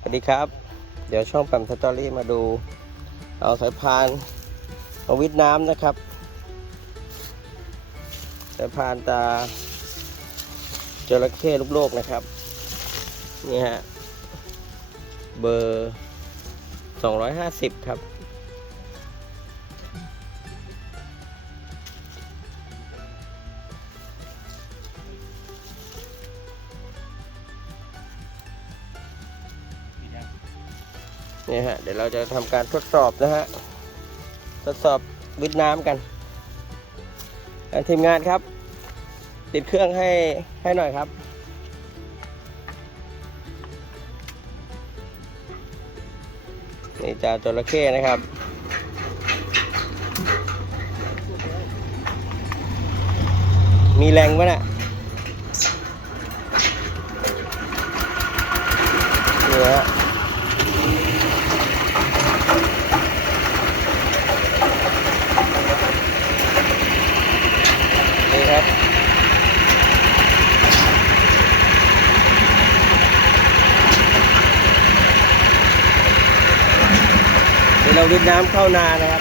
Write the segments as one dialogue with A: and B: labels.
A: สวัสดีครับเดี๋ยวช่องแปมสตอรี่มาดูเอาสายพานมาวิทน้ำนะครับสายพานตาจระเข้ลูกโลกนะครับนี่ฮะเบอร์250ครับนี่ฮะเดี๋ยวเราจะทำการทดสอบนะฮะทดสอบวิทน้ำกันทีมงานครับติดเครื่องให้หน่อยครับนี่จ่าจระเข้นะครับมีแรงปะน่ะนี่ฮะนี่ครับเดี๋ยวเราวิทน้ำเข้านานะครับ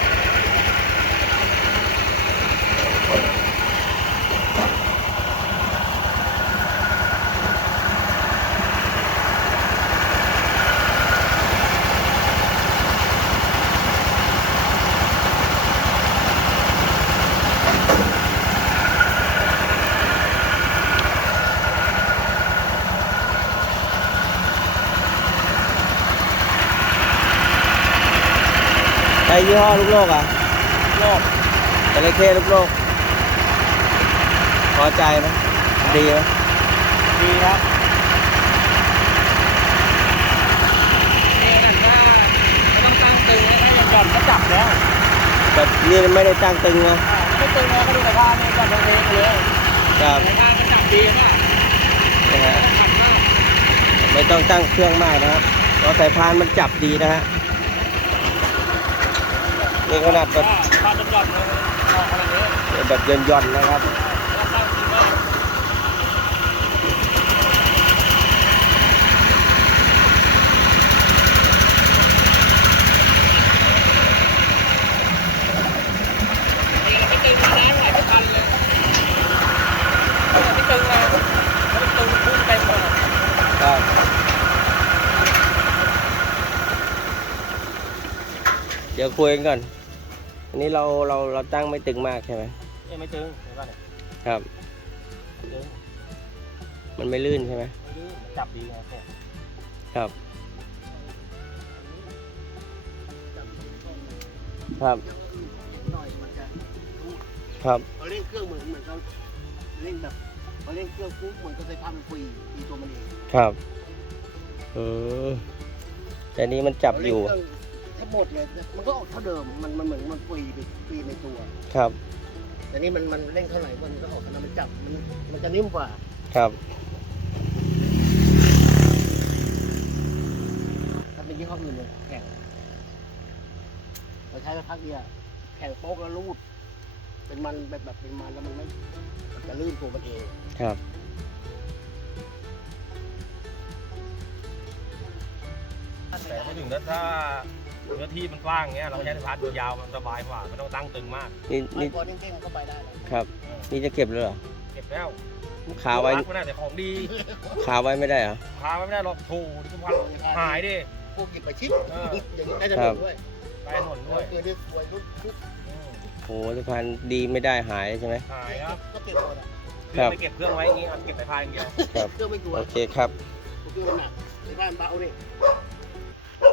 A: ใช้ยี่ห้อลูกโลกอ่ะโลกจระเข้ลูกโลกพอใจไหมดีไหม
B: ดีครับนี่นั่นถ้าไม่ต้องตั้งตึงนะถ้าอย่างหย่อนก็จับแล้ว
A: แบบนี้ไม่ได้ตั้งตึงนะ
B: ไม่ตึงนะก็ดูแต่ผ้านี่จับตรงนี้เลย
A: ครับ
B: ในผ้าก็จับดีมาก
A: นะฮะไม่ต้องตั้งเครื่องมากนะครับเพราะสายพานมันจับดีนะฮะนี่ขนาดแบบ
B: ผ้าเป็นหย่อนเลยออกอะไรนี้
A: แบบย่อนๆนะครับ
B: ไม่ตึงนะไหลไม่ทันเลยไม่ตึงนะไม่ตึงพุ่งเต็มเลย
A: ครับเดี๋ยวคุยกันก่อนอันนี้เราตั้งไม่ตึงมากใช่ไหม
B: ไม่ตึงเห็นป่ะเนี่ย
A: ครับ
B: ตึง
A: มันไม่ลื่นใช่ไหม
B: ไม่ลื่นจับดีไงเนี่ย
A: ครับครับ
B: หน่อยมันจะ
A: ครับ
B: เขาเร่งเครื่องเหมือนเขาเร่งแบบเขาเร่งเครื่องปุ๊บเหมือนเขาใส่ผ้ามันปุยตีตัวมันเอง
A: ครับแต่นี้มันจับอยู่
B: ถ้าหมดเลยมันก็ออกเท่าเดิมมันเหมือนมันปุยในตัว
A: ครับ
B: แต่นี่มันเร่งเท่าไหร่มันก็ออกขนาดมันจับมันจะนิ่มกว่า
A: ครับ
B: ถ้าเป็นยี่ห้ออื่นเลยแข็งเราใช้ไปพักเดียวแข็งโป๊กแล้วรูดเป็นมันแบบเป็นมันแล้วมันจะลื่นตัวมันเอง
A: ครับ
C: แต่ไม่ถึงถ้าเนื้อที่มันกว้างเงี้ยเราใช้สายพานตัวยาวมันสบายกว่าไม่ต้องตั้งตึงมาก
A: นี่
B: พอเด้งๆก็ไปได้แล้ว
A: ครับนี่จะเก็บเลยเหรอ
C: เก็บแล้ว
A: ขาไว้
C: ไม่ได้แต่ของดี
A: ขาไว้ไม่ได้เหรอ
C: ขาไว้ไม่ได้หรอกถูทุกวันหายดิ
B: พวกหยิบไปชิปอย่างนี้ได้ถนนด้วย
C: ได้ถนนด้วย
B: เกิดได้สวยทุก
A: โอ้สายพานดีไม่ได้หายใช่ไหม
C: หายครับ
B: ก็เก็บหมดอ่ะ
A: ครับ
C: ไม่เก็บเครื่องไว้อย่างงี้เอาเก็บสายพานอย่างเดียว
A: ครับ
B: เครื่องไม่กลัว
A: โอเคครับ
B: เครื่องมันหนักสายพานเบาดิ